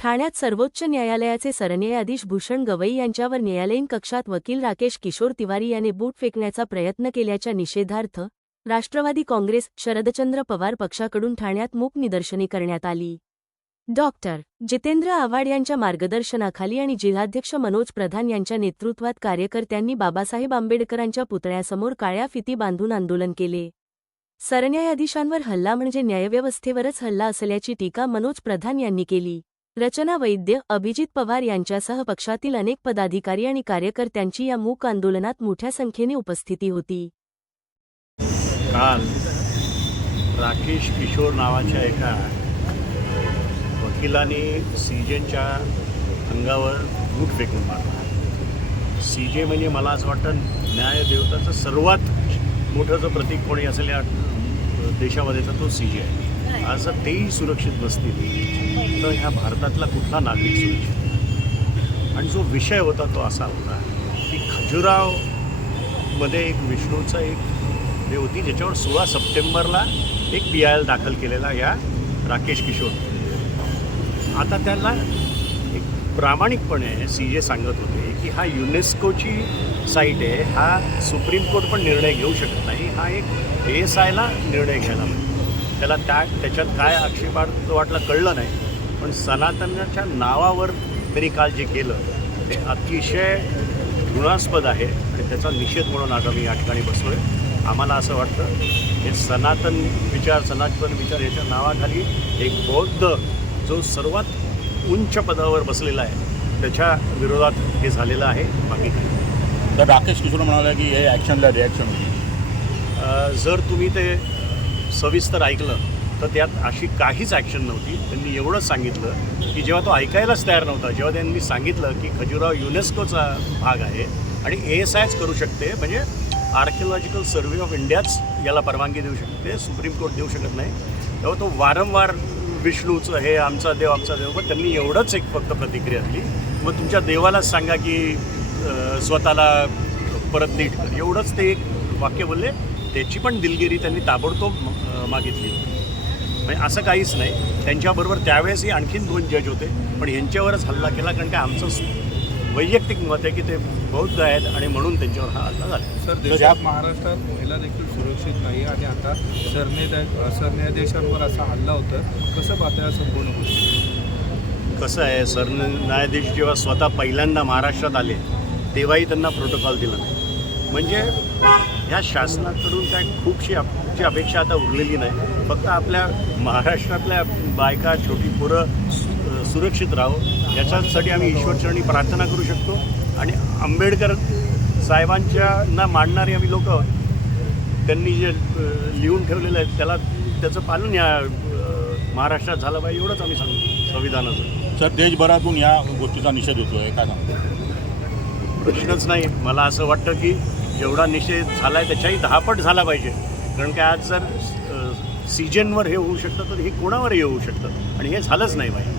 ठाण्यात सर्वोच्च न्यायालयाचे सरन्यायाधीश भूषण गवई यांच्यावर न्यायालयीन कक्षात वकील राकेश किशोर तिवारी याने बूट फेकण्याचा प्रयत्न केल्याच्या निषेधार्थ राष्ट्रवादी काँग्रेस शरदचंद्र पवार पक्षाकडून ठाण्यात मूक निदर्शने करण्यात आली. डॉक्टर जितेंद्र आव्हाड यांच्या मार्गदर्शनाखाली आणि जिल्हाध्यक्ष मनोज प्रधान यांच्या नेतृत्वात कार्यकर्त्यांनी बाबासाहेब आंबेडकरांच्या पुतळ्यासमोर काळ्या फिती बांधून आंदोलन केले. सरन्यायाधीशांवर हल्ला म्हणजे न्यायव्यवस्थेवरच हल्ला असल्याची टीका मनोज प्रधान यांनी केली. रचना वैद्य अभिजित पवार यांच्यासह पक्षातील अनेक पदाधिकारी आणि कार्यकर्त्यांची या मूक आंदोलनात मोठ्या संख्येने उपस्थिती होती. काल राकेश किशोर नावाच्या एका वकिलाने सीजेंच्या अंगावर बूट फेकून मारला. सीजे म्हणजे मला असं वाटतं न्यायदेवताचं सर्वात मोठं जो प्रतीक कोणी असेल या देशामध्ये तर तो सीजे आहे. असं तेही सुरक्षित नसतील तर ह्या भारतातला कुठला नागरिक सुरक्षित? आणि जो विषय होता तो असा होता की खजुरावमध्ये एक विष्णूचा एक हे होती ज्याच्यावर सोळा सप्टेंबरला एक पी आय एल दाखल केलेला या राकेश किशोर. आता त्याला एक प्रामाणिकपणे सी जे सांगत होते की हा युनेस्कोची साईट आहे हा सुप्रीम कोर्ट पण निर्णय घेऊ शकत नाही हा एक ए एस आयला निर्णय घ्यायला पाहिजे. त्याला त्या त्याच्यात काय आक्षेपार्थ वाटलं कळलं नाही. पण सनातनाच्या नावावर त्यांनी काल जे केलं ते अतिशय घृणास्पद आहे आणि त्याचा निषेध म्हणून आता मी या ठिकाणी बसलो आहे आम्हाला असं वाटतं हे सनातन विचार सनातन विचार याच्या नावाखाली एक बौद्ध जो सर्वात उंच पदावर बसलेला आहे त्याच्या विरोधात हे झालेलं आहे. बाकी काही तर राकेश किशोर म्हणाला की हे ॲक्शनला रिॲक्शन होती जर तुम्ही ते सविस्तर ऐकलं तर त्यात अशी काहीच ॲक्शन नव्हती. त्यांनी एवढंच सांगितलं की जेव्हा तो ऐकायलाच तयार नव्हता जेव्हा त्यांनी सांगितलं की खजुराव युनेस्कोचा भाग आहे आणि ए एस आयच करू शकते म्हणजे आर्किओलॉजिकल सर्व्हे ऑफ इंडियाच याला परवानगी देऊ शकते सुप्रीम कोर्ट देऊ शकत नाही. तेव्हा तो वारंवार विष्णूचं हे आमचा देव आमचा देव पण त्यांनी एवढंच एक फक्त प्रतिक्रिया दिली. मग तुमच्या देवालाच सांगा की स्वतःला परत नीट एवढंच ते एक वाक्य बोलले. त्याची पण दिलगिरी त्यांनी ताबडतोब मागितली म्हणजे असं काहीच नाही. त्यांच्याबरोबर त्यावेळेसही आणखीन दोन जज होते पण यांच्यावरच हल्ला केला कारण काय आमचं वैयक्तिक मत आहे की ते बौद्ध आहेत आणि म्हणून त्यांच्यावर हा हल्ला झाला. सर देशात महाराष्ट्रात महिला देखील सुरक्षित नाही आणि आता सरन्याय सरन्यायाधीशांवर असा हल्ला होता कसं पाहता संपूर्ण गोष्टी? कसं आहे सरन्यायाधीश जेव्हा स्वतः पहिल्यांदा महाराष्ट्रात आले तेव्हाही त्यांना प्रोटोकॉल दिला नाही. म्हणजे ह्या शासनाकडून काय खूपशी आमची अपेक्षा आता उरलेली नाही. फक्त आपल्या महाराष्ट्रातल्या बायका छोटी पोरं सुरक्षित राहो. याच्यासाठी आम्ही ईश्वरचरणी प्रार्थना करू शकतो. आणि आंबेडकर साहेबांच्या ना मांडणारे आम्ही लोक त्यांनी जे लिहून ठेवलेलं आहे त्याला त्याचं पालन या महाराष्ट्रात झालं पाहिजे एवढंच आम्ही सांगतो संविधानाचं. सर देशभरातून या गोष्टीचा निषेध होतोय काय सांगतो प्रश्नच नाही. मला असं वाटतं की जेवढा निषेध झाला आहे त्याच्याही दहापट झाला पाहिजे. कारण काय आज जर सीजनवर हे होऊ शकतं तर हे कोणावरही होऊ शकतं. आणि हे झालंच नाही पाहिजे